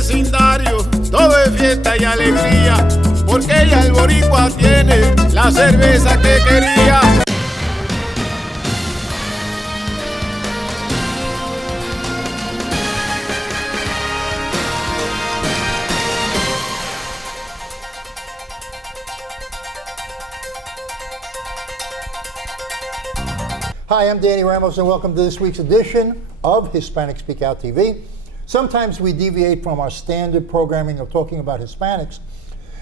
vecindario todo es fiesta y alegría, porque ya el boricua tiene la cerveza que quería. Hi, I'm Danny Ramos, and welcome to this week's edition of Hispanic Speak Out TV. Sometimes we deviate from our standard programming of talking about Hispanics,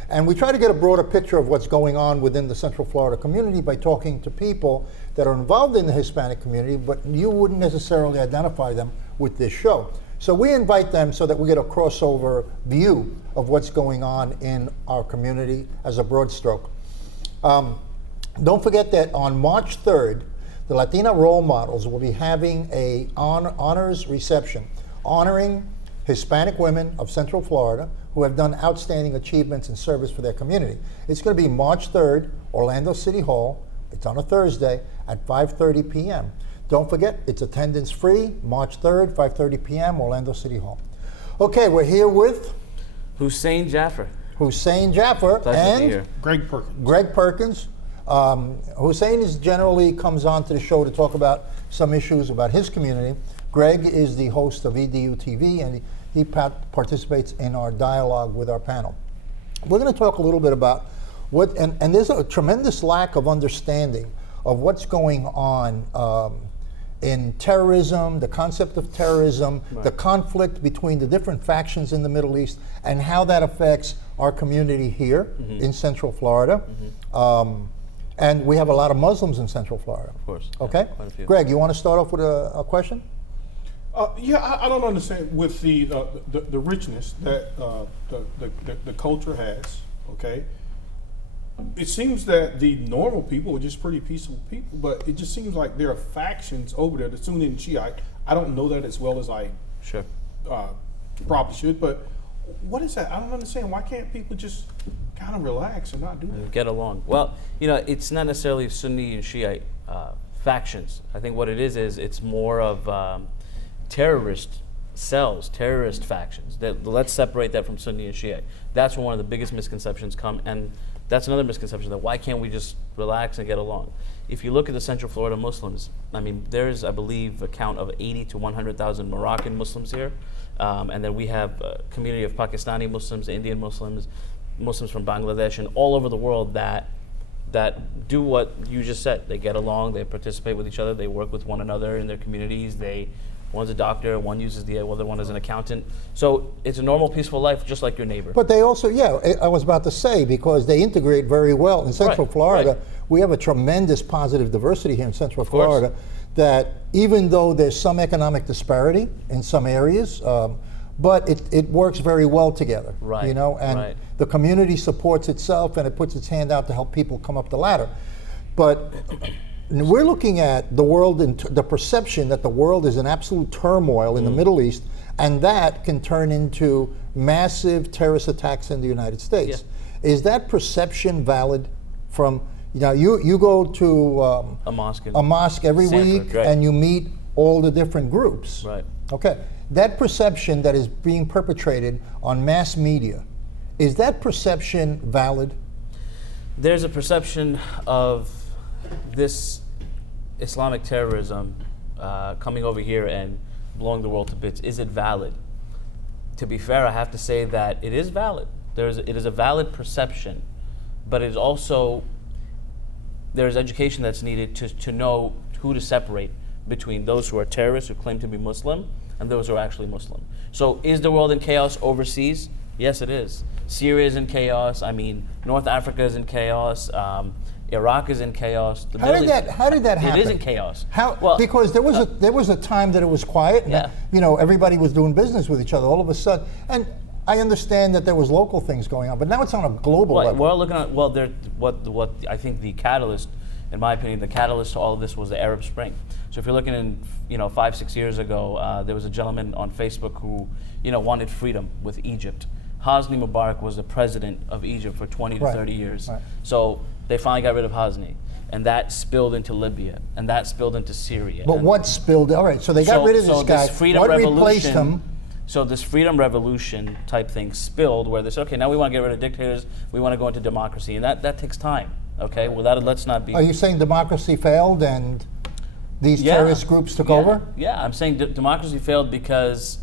and we try to get a broader picture of what's going on within the Central Florida community by talking to people that are involved in the Hispanic community, but you wouldn't necessarily identify them with this show. So we invite them so that we get a crossover view of what's going on in our community as a broad stroke. Don't forget that on March 3rd, the Latina role models will be having a honors reception honoring Hispanic women of Central Florida who have done outstanding achievements in service for their community. It's going to be March 3rd, Orlando City Hall. It's on a Thursday at 5:30 p.m. Don't forget, it's attendance free, March 3rd, 5:30 p.m., Orlando City Hall. Okay, we're here with Hussein Jaffer. Hussein Jaffer and Greg Perkins. Greg Perkins. Hussein generally comes on to the show to talk about some issues about his community. Greg is the host of EDU TV, and he participates in our dialogue with our panel. We're going to talk a little bit about what, and there's a tremendous lack of understanding of what's going on in terrorism, the concept of terrorism, right, the conflict between the different factions in the Middle East, and how that affects our community here in Central Florida. And we have a lot of Muslims in Central Florida. Of course. Okay? Yeah, quite a few. Greg, you want to start off with a question? I don't understand with the richness that the culture has, okay? It seems that the normal people are just pretty peaceful people, but it just seems like there are factions over there, the Sunni and Shiite. I don't know that as well as I probably should, but what is that? I don't understand. Why can't people just kind of relax and not do that? Get along. Well, it's not necessarily Sunni and Shiite factions. I think what it is it's more of terrorist cells, terrorist factions. Let's separate that from Sunni and Shiite. That's where one of the biggest misconceptions come, and that's another misconception, that why can't we just relax and get along? If you look at the Central Florida Muslims, I mean, there's, I believe, a count of 80 to 100,000 Moroccan Muslims here. And then we have a community of Pakistani Muslims, Indian Muslims, Muslims from Bangladesh, and all over the world that do what you just said. They get along, they participate with each other, they work with one another in their communities. One's a doctor, one uses the other one as an accountant. So it's a normal, peaceful life, just like your neighbor. But they also, I was about to say, because they integrate very well in Central Florida. Right. We have a tremendous positive diversity here in Central Florida, that even though there's some economic disparity in some areas, but it works very well together, and the community supports itself and it puts its hand out to help people come up the ladder. But we're looking at the world and the perception that the world is in absolute turmoil in the Middle East, and that can turn into massive terrorist attacks in the United States. Yeah. Is that perception valid from, you go to a mosque every week, and you meet all the different groups. Right. Okay. That perception that is being perpetrated on mass media, is that perception valid? There's a perception of this Islamic terrorism coming over here and blowing the world to bits. Is it valid? To be fair, I have to say that it is valid. It is a valid perception, but it is also, there's education that's needed to know who to separate between those who are terrorists who claim to be Muslim and those who are actually Muslim. So is the world in chaos overseas? Yes, it is. Syria is in chaos. I mean, North Africa is in chaos. Iraq is in chaos. How did that happen? It is in chaos. Because there was a time that it was quiet. And, everybody was doing business with each other. All of a sudden, and I understand that there was local things going on, but now it's on a global level. We're looking at what I think the catalyst, in my opinion, the catalyst to all of this was the Arab Spring. So if you're looking in, 5-6 years ago, there was a gentleman on Facebook who, wanted freedom with Egypt. Hosni Mubarak was the president of Egypt for 20 to 30 years. Right. So they finally got rid of Hosni. And that spilled into Libya. And that spilled into Syria. But what spilled? All right, so they got rid of this guy. This freedom what revolution, replaced him? So this freedom revolution type thing spilled where they said, okay, now we want to get rid of dictators, we want to go into democracy, and that takes time, okay? Well, let's not be... Are you saying democracy failed and these terrorist groups took over? Yeah, I'm saying democracy failed because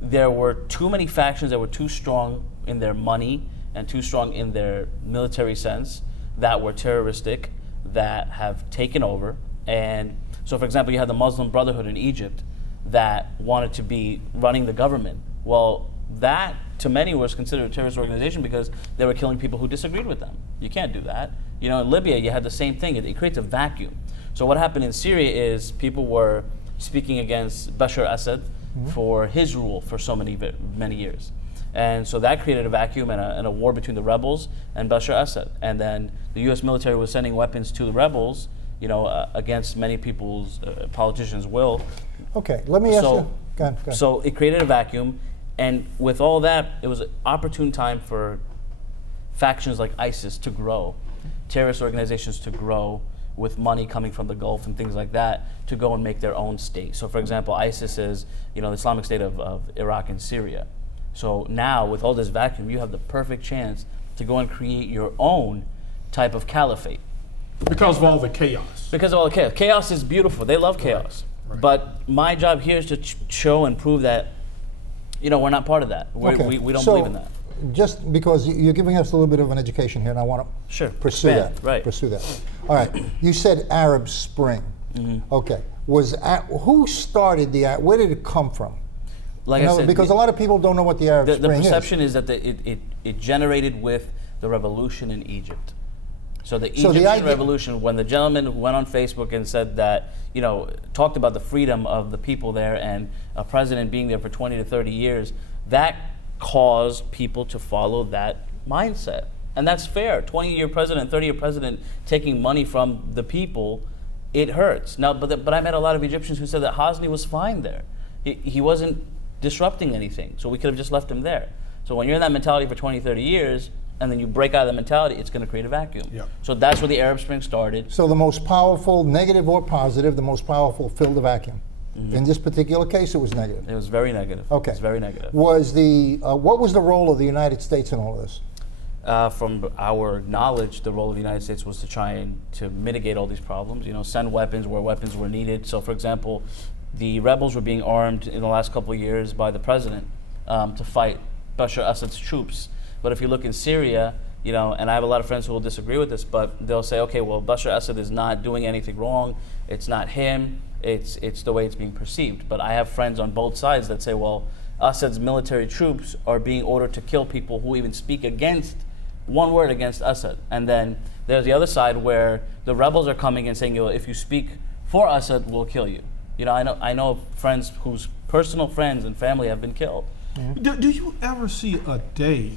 there were too many factions that were too strong in their money and too strong in their military sense that were terroristic, that have taken over. And so, for example, you had the Muslim Brotherhood in Egypt that wanted to be running the government. Well, that to many was considered a terrorist organization because they were killing people who disagreed with them. You can't do that. You know, in Libya, you had the same thing. It creates a vacuum. So what happened in Syria is people were speaking against Bashar Assad for his rule for so many years. And so that created a vacuum and a war between the rebels and Bashar Assad. And then the U.S. military was sending weapons to the rebels, you know, against many people's politicians' will. Okay, let me ask you. Go ahead. So it created a vacuum, and with all that, it was an opportune time for factions like ISIS to grow, terrorist organizations to grow, with money coming from the Gulf and things like that, to go and make their own state. So, for example, ISIS is, you know, the Islamic State of Iraq and Syria. So now, with all this vacuum, you have the perfect chance to go and create your own type of caliphate. Because of all the chaos. Because of all the chaos. Chaos is beautiful. They love chaos. Right. But my job here is to show and prove that, you know, we're not part of that. We don't believe in that. Just because you're giving us a little bit of an education here, and I want to pursue that. Right. Pursue that. All right. You said Arab Spring. Okay. Who started where did it come from? Like I said, because a lot of people don't know what the Arab Spring is. The perception is that it generated with the revolution in Egypt. So the Egyptian revolution, when the gentleman went on Facebook and said that, you know, talked about the freedom of the people there and a president being there for 20 to 30 years, that caused people to follow that mindset. And that's fair. 20-year president, 30-year president taking money from the people, it hurts. Now, but I met a lot of Egyptians who said that Hosni was fine there. He wasn't disrupting anything, so we could have just left him there. So when you're in that mentality for 20, 30 years, and then you break out of the mentality, it's going to create a vacuum. Yep. So that's where the Arab Spring started. So the most powerful, negative or positive, the most powerful filled the vacuum. In this particular case, it was negative. It was very negative. Okay. It was very negative. What was the role of the United States in all of this? From our knowledge, the role of the United States was to try and to mitigate all these problems. You know, send weapons where weapons were needed. So, for example, the rebels were being armed in the last couple of years by the president to fight Bashar Assad's troops. But if you look in Syria, you know, and I have a lot of friends who will disagree with this, but they'll say, okay, well, Bashar Assad is not doing anything wrong. It's not him. It's the way it's being perceived. But I have friends on both sides that say, well, Assad's military troops are being ordered to kill people who even speak against one word against Assad. And then there's the other side where the rebels are coming and saying, you know, if you speak for Assad, we'll kill you. You know, I know friends whose personal friends and family have been killed. Do you ever see a day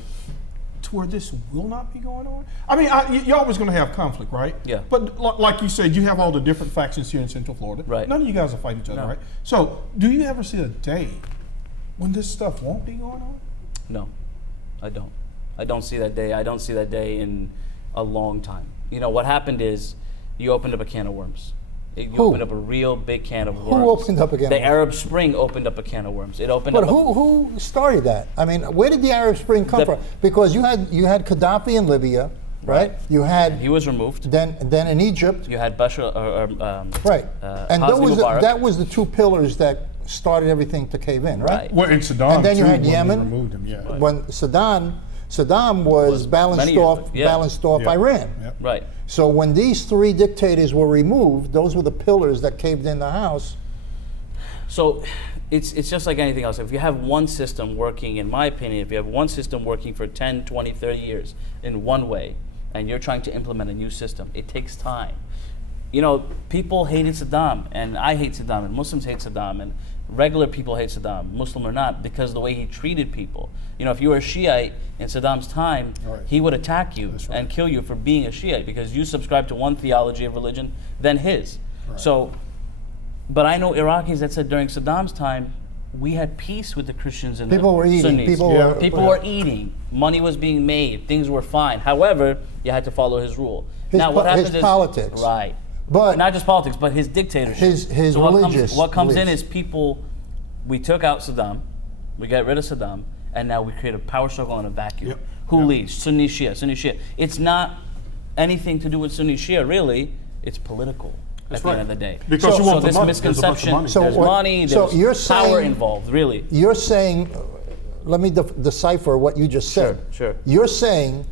to where this will not be going on? I mean, you're always going to have conflict, right? Yeah. But like you said, you have all the different factions here in Central Florida. Right. None of you guys will fight each other, right? So, do you ever see a day when this stuff won't be going on? No, I don't. I don't see that day. I don't see that day in a long time. You know, what happened is you opened up a can of worms. You opened up a real big can of worms. Who opened up a can of worms? The Arab Spring opened up a can of worms. It opened But up. who started that? I mean, where did the Arab Spring come from? Because you had Gaddafi in Libya, right? You had He was removed. then in Egypt, You had Bashar, right? And Hosni Mubarak. that was the two pillars that started everything to cave in, right? Right. Well, in Saddam, And then you too, had when Yemen. they removed him, yeah. When Saddam was many years ago. Yeah. balanced off Iran. Yep. Right. So when these three dictators were removed, those were the pillars that caved in the house. So it's just like anything else. If you have one system working, in my opinion, if you have one system working for 10, 20, 30 years in one way, and you're trying to implement a new system, it takes time. You know, people hated Saddam, and I hate Saddam, and Muslims hate Saddam, and regular people hate Saddam, Muslim or not, because of the way he treated people. You know, if you were a Shiite in Saddam's time, he would attack you and kill you for being a Shiite because you subscribe to one theology of religion than his. So, but I know Iraqis that said during Saddam's time, we had peace with the Christians and People the were eating. Sunnis. People were eating. Money was being made. Things were fine. However, you had to follow his rule. What happens his is politics. Right. But not just politics, but his dictatorship. His so religious what comes in beliefs. is people. We took out Saddam. we get rid of Saddam, and now we create a power struggle in a vacuum. Yep. Who leads? Sunni Shia, Sunni Shia. It's not anything to do with Sunni Shia, really. It's political at the end of the day. Because you want the this money. There's a bunch of misconception, money. there's money, there's you're power saying- involved, really. You're saying, let me decipher what you just said. Sure. You're saying,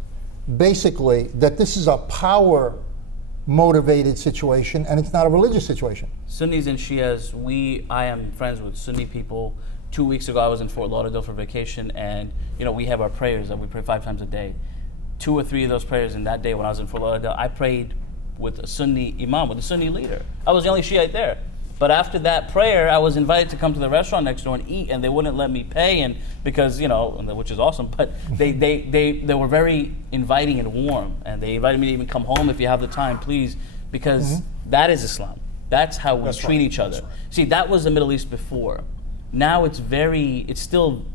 basically, that this is a power-motivated situation, and it's not a religious situation. Sunnis and Shias, I am friends with Sunni people. 2 weeks ago, I was in Fort Lauderdale for vacation, and we have our prayers that we pray 5 times a day. 2 or 3 of those prayers in that day when I was in Fort Lauderdale, I prayed with a Sunni imam, with a Sunni leader. I was the only Shiite there. But after that prayer, I was invited to come to the restaurant next door and eat, and they wouldn't let me pay, and because which is awesome. But they were very inviting and warm, and they invited me to even come home if you have the time, please, because that is Islam. That's how we treat each other. Right. See, that was the Middle East before. Now it's still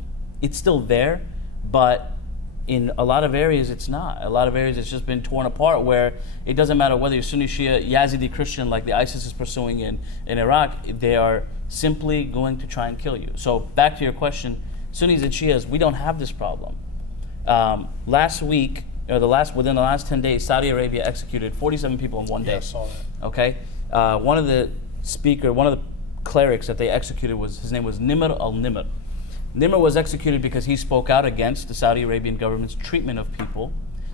there, but in a lot of areas it's not. A lot of areas it's just been torn apart, where it doesn't matter whether you're Sunni, Shia, Yazidi, Christian, like the ISIS is pursuing in Iraq, they are simply going to try and kill you. So back to your question, Sunnis and Shias, we don't have this problem. Last week, within the last 10 days, Saudi Arabia executed 47 people in one day. I saw that. Okay? One of the clerics that they executed his name was Nimr al-Nimr. Nimr was executed because he spoke out against the Saudi Arabian government's treatment of people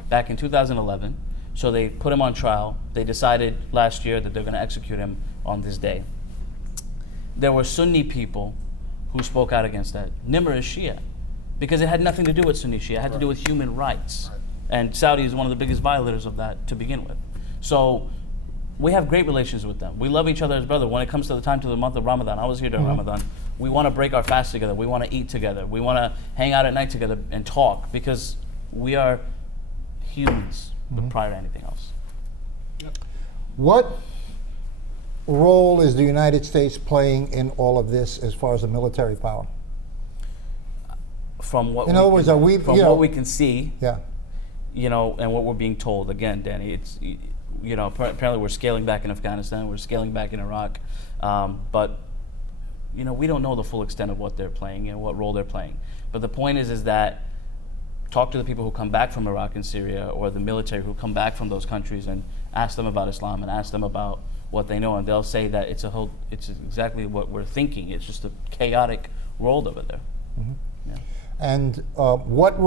back in 2011. So they put him on trial. They decided last year that they're going to execute him on this day. There were Sunni people who spoke out against that. Nimr is Shia, because it had nothing to do with Sunni Shia. It had to do with human rights. Right. And Saudi is one of the biggest violators of that to begin with. So we have great relations with them. We love each other as brothers. When it comes to the month of Ramadan, I was here during Ramadan. We want to break our fast together. We want to eat together. We want to hang out at night together and talk, because we are humans prior to anything else. Yep. What role is the United States playing in all of this as far as a military power? From what what we can see, yeah, and what we're being told. Again, Danny, it's apparently we're scaling back in Afghanistan, we're scaling back in Iraq, but we don't know the full extent of what they're playing and what role they're playing. But the point is that talk to the people who come back from Iraq and Syria, or the military who come back from those countries, and ask them about Islam and ask them about what they know, and they'll say that it's exactly what we're thinking. It's just a chaotic world over there. Yeah. And what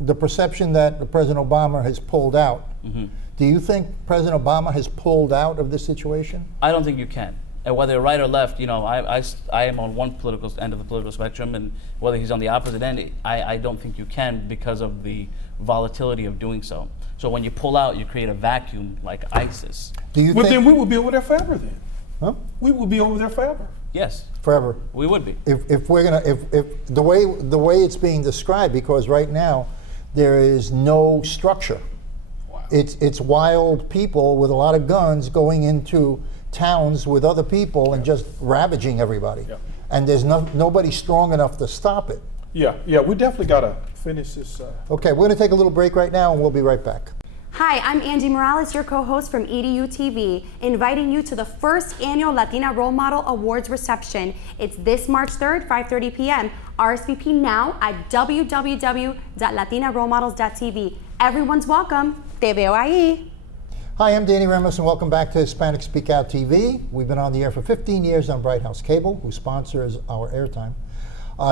the perception that President Obama has pulled out, do you think President Obama has pulled out of this situation? I don't think you can. And whether right or left, I am on one political end of the political spectrum, and whether he's on the opposite end, I don't think you can, because of the volatility of doing so. So when you pull out, you create a vacuum like ISIS. Do you think? Then we would be over there forever then. Huh? We would be over there forever. Yes. Forever. We would be. If the way it's being described, because right now there is no structure. Wow. It's wild people with a lot of guns going into towns with other people and just ravaging everybody. Yeah. And there's nobody strong enough to stop it. Yeah, we definitely got to finish this. Okay, we're going to take a little break right now, and we'll be right back. Hi, I'm Angie Morales, your co-host from EDU TV, inviting you to the first annual Latina Role Model Awards reception. It's this March 3rd, 5:30 p.m. RSVP now at www.latinarole-models.tv. Everyone's welcome. Te veo ahí. Hi, I'm Danny Ramos, and welcome back to Hispanic Speak Out TV. We've been on the air for 15 years on Bright House Cable, who sponsors our airtime.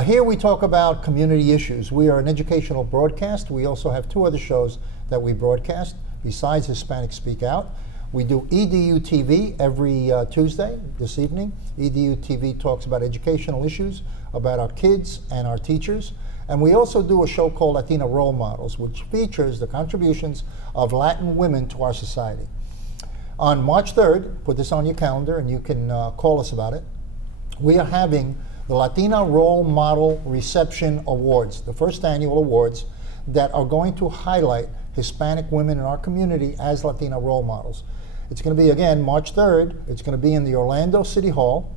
Here we talk about community issues. We are an educational broadcast. We also have 2 other shows that we broadcast besides Hispanic Speak Out. We do EDU TV every Tuesday this evening. EDU TV talks about educational issues, about our kids and our teachers. And we also do a show called Latina Role Models, which features the contributions of Latin women to our society. On March 3rd, put this on your calendar and you can call us about it, we are having the Latina Role Model Reception Awards, the first annual awards that are going to highlight Hispanic women in our community as Latina role models. It's going to be, again, March 3rd. It's going to be in the Orlando City Hall,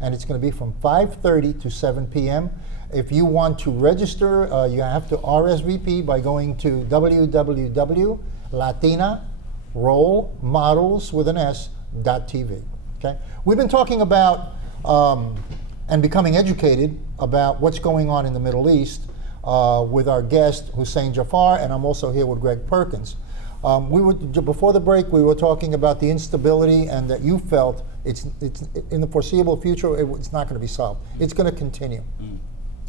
and it's going to be from 5:30 to 7 p.m. If you want to register, you have to RSVP by going to www.latinarolemodels.tv. Okay? We've been talking about and becoming educated about what's going on in the Middle East with our guest, Hussein Jaffer, and I'm also here with Greg Perkins. Before the break, we were talking about the instability and that you felt it's in the foreseeable future, it's not going to be solved. It's going to continue.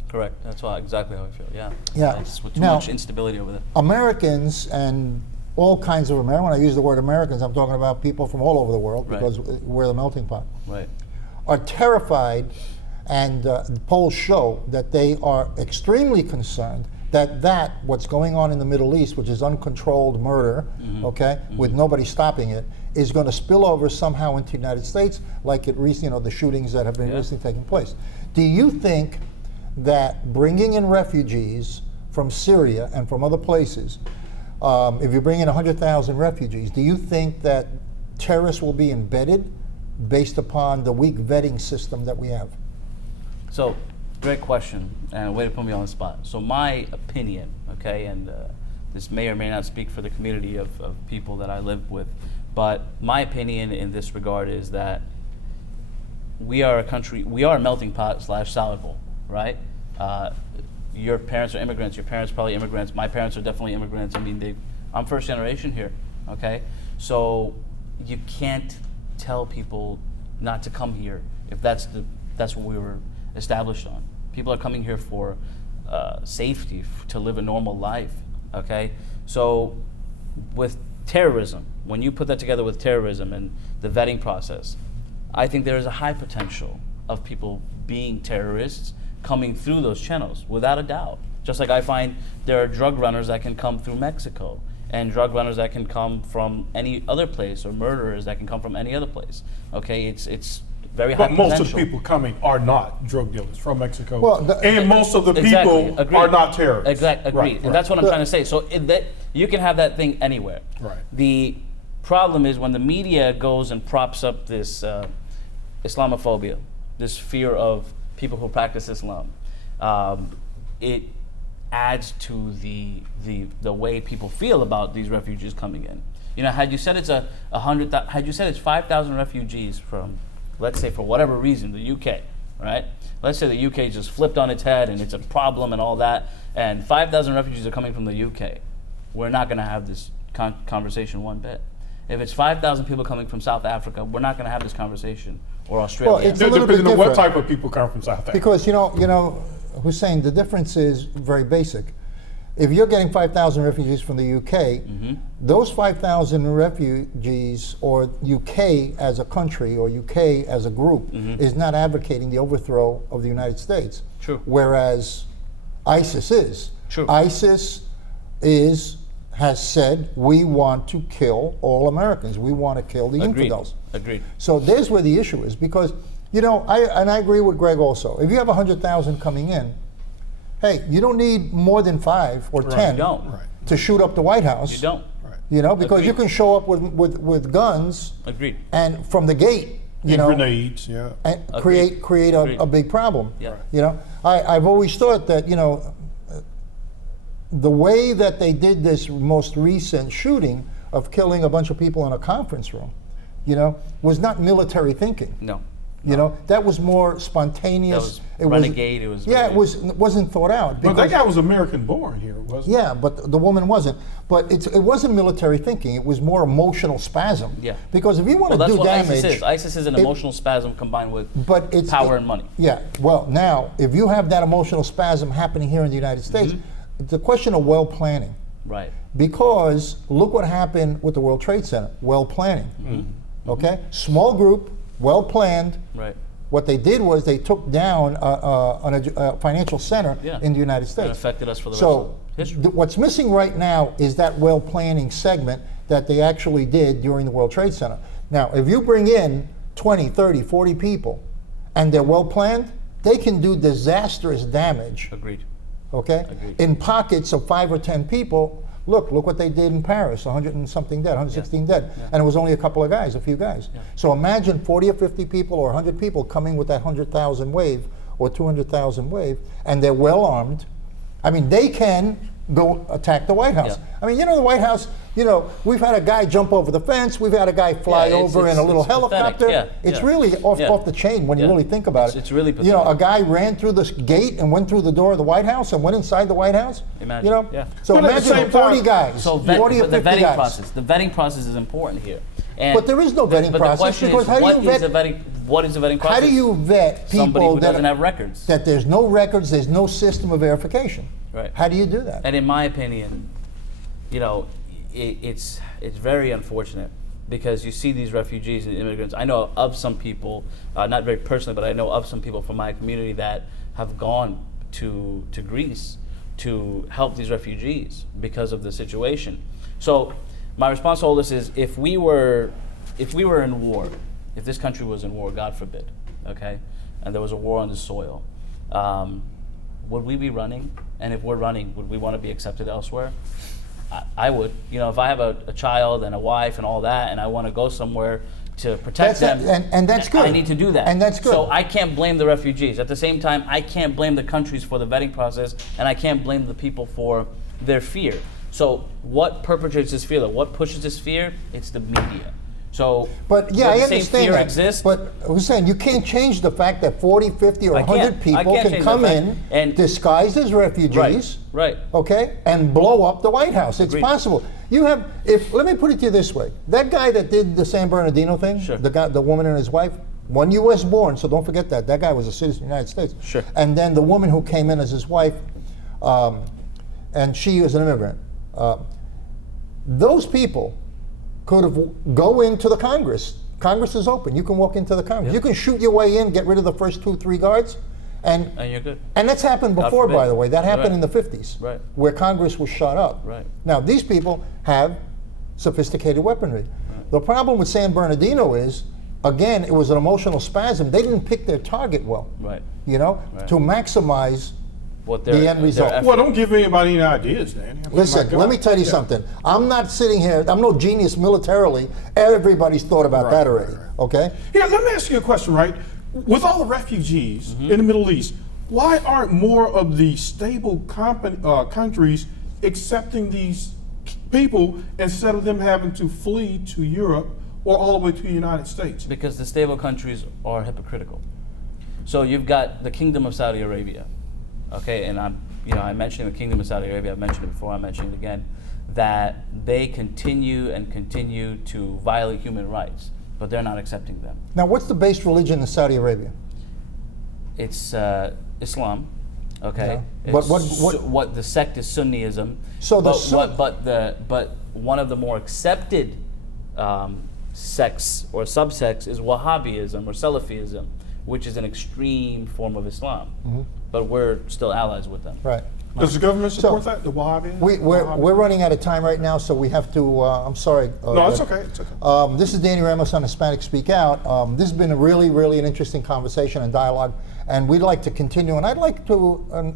Correct. That's exactly how I feel. Yeah. Yeah. It's with too Now, much instability over there. Americans and all kinds of Americans, when I use the word Americans, I'm talking about people from all over the world because we're the melting pot, Right. are terrified, and polls show that they are extremely concerned that what's going on in the Middle East, which is uncontrolled murder, with nobody stopping it, is going to spill over somehow into the United States, like the shootings that have been recently taking place. Do you think that bringing in refugees from Syria and from other places, if you bring in 100,000 refugees, do you think that terrorists will be embedded based upon the weak vetting system that we have? So, great question, and a way to put me on the spot. So my opinion, and this may or may not speak for the community of people that I live with, but my opinion in this regard is that we are a melting pot / salad bowl, right? Your parents are immigrants, your parents are probably immigrants, my parents are definitely immigrants. I mean, I'm first generation here, okay? So you can't tell people not to come here if that's what we were established on. People are coming here for safety, to live a normal life, okay? So with terrorism, when you put that together with terrorism and the vetting process, I think there is a high potential of people being terrorists coming through those channels, without a doubt. Just like I find there are drug runners that can come through Mexico, and drug runners that can come from any other place, or murderers that can come from any other place. Okay, it's very high potential. But most of the people coming are not drug dealers from Mexico, Well, and most of the people are not terrorists. Exactly, agreed. Right, and that's what I'm trying to say. So that you can have that thing anywhere. Right. The problem is when the media goes and props up this Islamophobia, this fear of people who practice Islam. It adds to the way people feel about these refugees coming in. You know, had you said it's 5,000 refugees from, let's say for whatever reason, the UK, right? Let's say the UK just flipped on its head and it's a problem and all that, and 5,000 refugees are coming from the UK. We're not going to have this conversation one bit. If it's 5,000 people coming from South Africa, we're not going to have this conversation, or Australia. Well, it's a little Depending bit on what different. type of people come from South Africa. Because you know, Hussein, the difference is very basic. If you're getting 5,000 refugees from the UK, those 5,000 refugees, or UK as a country, or UK as a group, is not advocating the overthrow of the United States. True. Whereas ISIS is. True. ISIS has said, we want to kill all Americans. We want to kill the infidels. Agreed. So there's where the issue is, because, I agree with Greg also. If you have 100,000 coming in, hey, you don't need more than 5 or 10 You don't. to shoot up the White House. You don't. Because Agreed. you can show up with guns. Agreed. And from the gate, Grenades, and Agreed. create Agreed. a big problem. Yeah. I've always thought that, the way that they did this most recent shooting of killing a bunch of people in a conference room, was not military thinking. No. That was more spontaneous. That was renegade. It was. It wasn't thought out. But that guy was American born here, wasn't he? Yeah, but the woman wasn't. But it wasn't military thinking. It was more emotional spasm. Yeah. Because if you want to That's do what damage, ISIS is. ISIS is an emotional spasm combined with it's power and money. Yeah. Well, now if you have that emotional spasm happening here in the United States, it's a question of well planning. Right. Because look what happened with the World Trade Center. Well planning. Okay. Small group. Well planned. Right. What they did was they took down a financial center in the United States. That affected us for the rest of history. What's missing right now is that well planning segment that they actually did during the World Trade Center. Now, if you bring in 20, 30, 40 people and they're well planned, they can do disastrous damage. Agreed. Okay? Agreed. In pockets of 5 or 10 people. Look what they did in Paris, 100 and something dead, 116 dead. And it was only a few guys. So imagine 40 or 50 people or 100 people coming with that 100,000 wave or 200,000 wave, and they're well armed. I mean, they can go attack the White House. I mean, the White House, You know, we've had a guy jump over the fence. We've had a guy fly over in a little helicopter. It's really off the chain when you really think about it. It's really pathetic. You know, a guy ran through this gate and went through the door of the White House and went inside the White House. Imagine. You know, so but imagine 40 guys. So 40 or 50 the vetting guys. process. The vetting process is important here. And But there is no vetting but process, the question because is, how do you what is the vetting process? How do you vet people Somebody who that doesn't have records? That there's no records, there's no system of verification. Right. How do you do that? And in my opinion, you know, it's very unfortunate because you see these refugees and immigrants. I know of some people, not very personally, but I know of some people from my community that have gone to Greece to help these refugees because of the situation. So my response to all this is, if we were in war, if this country was in war, God forbid, okay, and there was a war on the soil, would we be running? And if we're running, would we want to be accepted elsewhere? I would. You know, if I have a child and a wife and all that, and I want to go somewhere to protect them, and that's good. I need to do that. And that's good. So I can't blame the refugees. At the same time, I can't blame the countries for the vetting process, and I can't blame the people for their fear. So what perpetrates this fear? What pushes this fear? It's the media. So, but yeah, I the same understand fear that. exists. But I was saying, you can't change the fact that 40, 50, or 100 people can come in and disguised as refugees, right? Okay, and blow up the White House. It's possible. You have, let me put it to you this way: that guy that did the San Bernardino thing, the woman and his wife, one U.S. born, so don't forget that. That guy was a citizen of the United States. Sure. And then the woman who came in as his wife, and she was an immigrant. Those people could have go into the Congress. Congress is open. You can walk into the Congress. Yep. You can shoot your way in, get rid of the first 2, 3 guards, and you're good. And that's happened before, by the way. That happened in the 50s, right, where Congress was shut up. Right. Now, these people have sophisticated weaponry. Right. The problem with San Bernardino is, again, it was an emotional spasm. They didn't pick their target well. Right. You know, to maximize the end result. Well, don't give anybody any ideas, Danny. Listen, let me tell you something. I'm not sitting here, I'm no genius militarily. Everybody's thought about that already, okay? Yeah, let me ask you a question, right? With all the refugees in the Middle East, why aren't more of the stable countries accepting these people instead of them having to flee to Europe or all the way to the United States? Because the stable countries are hypocritical. So you've got the Kingdom of Saudi Arabia. Okay, and I mentioned the Kingdom of Saudi Arabia. I've mentioned it before. I'm mentioning it again. That they continue to violate human rights, but they're not accepting them. Now, what's the base religion in Saudi Arabia? It's Islam. Okay. Yeah. But what the sect is Sunniism. So but one of the more accepted sects or subsects is Wahhabism or Salafism, which is an extreme form of Islam. But we're still allies with them. Right. Does the government support that? The Wahhabis? We're running out of time right now, so we have to. I'm sorry. No, it's okay. It's okay. This is Danny Ramos on Hispanic Speak Out. This has been a really, really an interesting conversation and dialogue, and we'd like to continue. And I'd like to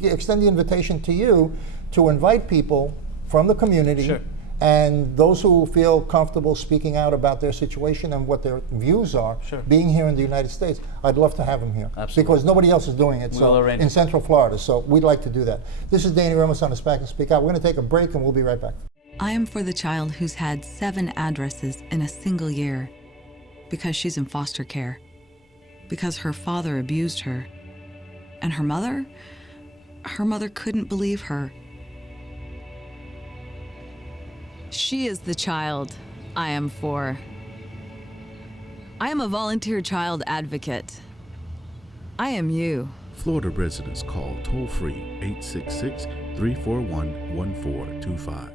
extend the invitation to you to invite people from the community. Sure. And those who feel comfortable speaking out about their situation and what their views are, being here in the United States, I'd love to have them here. Absolutely. Because nobody else is doing it in Central Florida. So we'd like to do that. This is Danny Ramos on Hispanic Speak Out. We're going to take a break and we'll be right back. I am for the child who's had 7 addresses in a single year because she's in foster care, because her father abused her, and her mother couldn't believe her. She is the child I am for. I am a volunteer child advocate. I am you. Florida residents call toll-free 866-341-1425.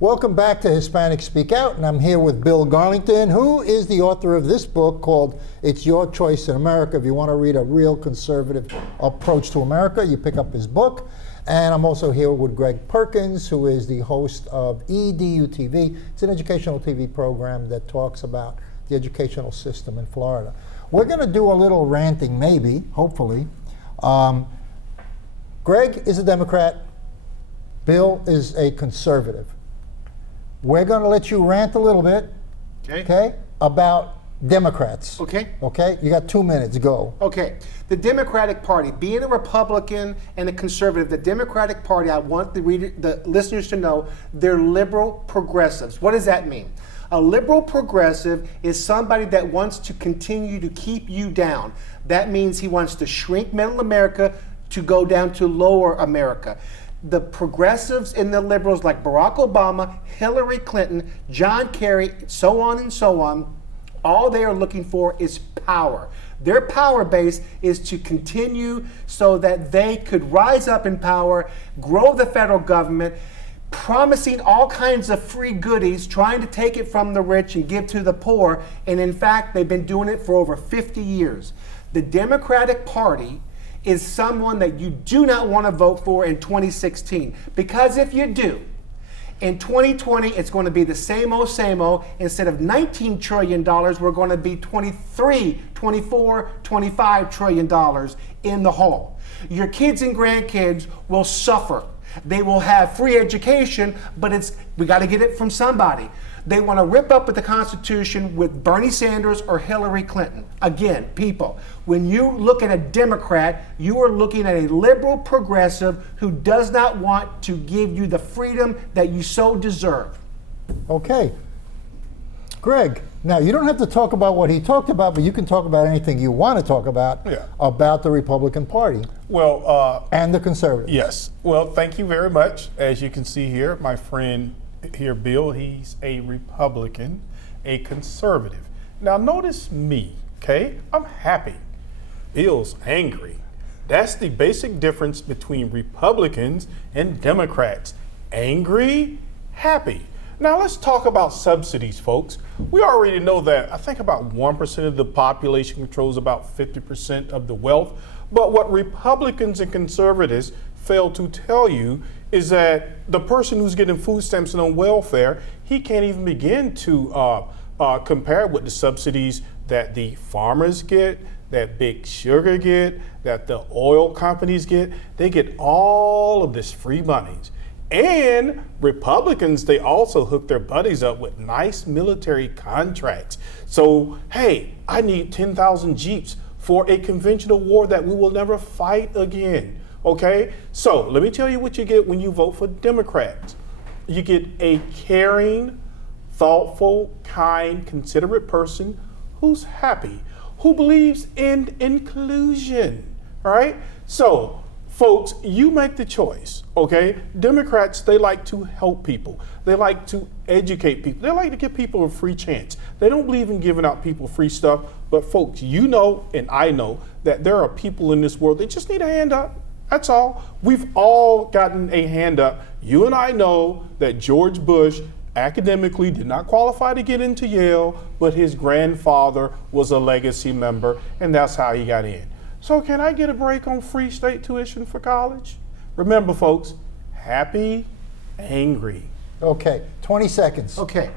Welcome back to Hispanic Speak Out, and I'm here with Bill Garlington, who is the author of this book called It's Your Choice in America. If you want to read a real conservative approach to America, you pick up his book. And I'm also here with Greg Perkins, who is the host of EDU TV. It's an educational TV program that talks about the educational system in Florida. We're going to do a little ranting, maybe, hopefully. Greg is a Democrat. Bill is a conservative. We're going to let you rant a little bit, okay, about Democrats. Okay. Okay, you got 2 minutes, go. Okay, the Democratic Party, being a Republican and a conservative, the Democratic Party, I want the listeners to know, they're liberal progressives. What does that mean? A liberal progressive is somebody that wants to continue to keep you down. That means he wants to shrink middle America to go down to lower America. The progressives and the liberals like Barack Obama, Hillary Clinton, John Kerry, so on and so on, all they are looking for is power. Their power base is to continue so that they could rise up in power, grow the federal government, promising all kinds of free goodies, trying to take it from the rich and give to the poor. And in fact, they've been doing it for over 50 years. The Democratic Party is someone that you do not want to vote for in 2016. Because if you do, in 2020, it's going to be the same old, same old. Instead of $19 trillion, we're going to be 23, 24, 25 trillion dollars in the hole. Your kids and grandkids will suffer. They will have free education, but we got to get it from somebody. They want to rip up with the Constitution with Bernie Sanders or Hillary Clinton. Again, people, when you look at a Democrat, you are looking at a liberal progressive who does not want to give you the freedom that you so deserve. Okay. Greg, now you don't have to talk about what he talked about, but you can talk about anything you want to talk about about the Republican Party. Well, and the conservatives. Yes. Well, thank you very much. As you can see here, my friend here, Bill, he's a Republican, a conservative. Now notice me, okay? I'm happy. Bill's angry. That's the basic difference between Republicans and Democrats. Angry, happy. Now let's talk about subsidies, folks. We already know that I think about 1% of the population controls about 50% of the wealth. But what Republicans and conservatives fail to tell you is that the person who's getting food stamps and on welfare, he can't even begin to compare with the subsidies that the farmers get, that Big Sugar get, that the oil companies get. They get all of this free money. And Republicans, they also hook their buddies up with nice military contracts. So, hey, I need 10,000 Jeeps for a conventional war that we will never fight again. Okay, so let me tell you what you get when you vote for Democrats. You get a caring, thoughtful, kind, considerate person who's happy, who believes in inclusion, all right? So, folks, you make the choice, okay? Democrats, they like to help people. They like to educate people. They like to give people a free chance. They don't believe in giving out people free stuff, but folks, you know and I know that there are people in this world that just need a hand up. That's all. We've all gotten a hand up. You and I know that George Bush academically did not qualify to get into Yale, but his grandfather was a legacy member, and that's how he got in. So can I get a break on free state tuition for college? Remember, folks, happy, angry. Okay, 20 seconds. Okay,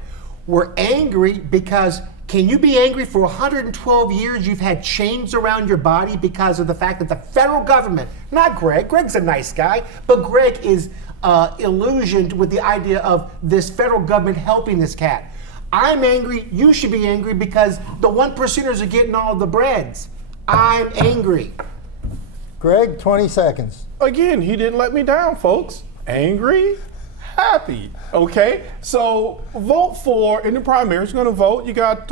we're angry because can you be angry for 112 years you've had chains around your body because of the fact that the federal government, not Greg, Greg's a nice guy, but Greg is illusioned with the idea of this federal government helping this cat. I'm angry, you should be angry because the 1%ers are getting all the breads. I'm angry. Greg, 20 seconds. Again, he didn't let me down, folks. Angry, happy. Okay, so vote for, in the primaries, you're going to vote. You got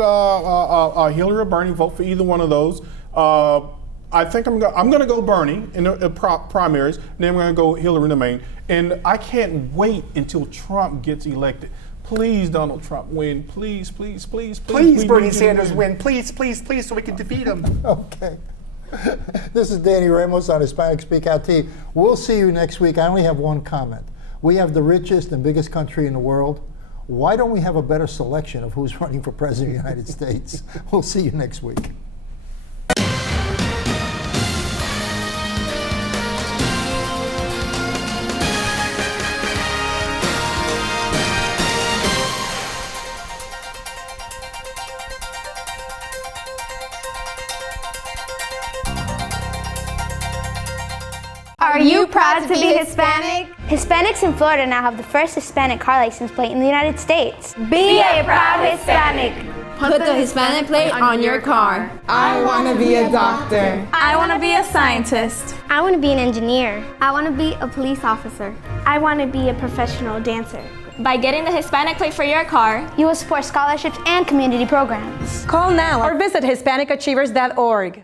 Hillary or Bernie, vote for either one of those. I think I'm going to go Bernie in the primaries, and then I'm going to go Hillary in the main. And I can't wait until Trump gets elected. Please, Donald Trump, win. Please, please, please, please. Please, Bernie Sanders win. Please, please, please, so we can defeat him. Okay. This is Danny Ramos on Hispanic Speak Out TV. We'll see you next week. I only have one comment. We have the richest and biggest country in the world. Why don't we have a better selection of who's running for president of the United States? We'll see you next week. Are you proud to be Hispanic? Hispanics in Florida now have the first Hispanic car license plate in the United States. Be a proud Hispanic. Put the Hispanic plate on your car. I want to be a doctor. I want to be a scientist. I want to be an engineer. I want to be a police officer. I want to be a professional dancer. By getting the Hispanic plate for your car, you will support scholarships and community programs. Call now or visit HispanicAchievers.org.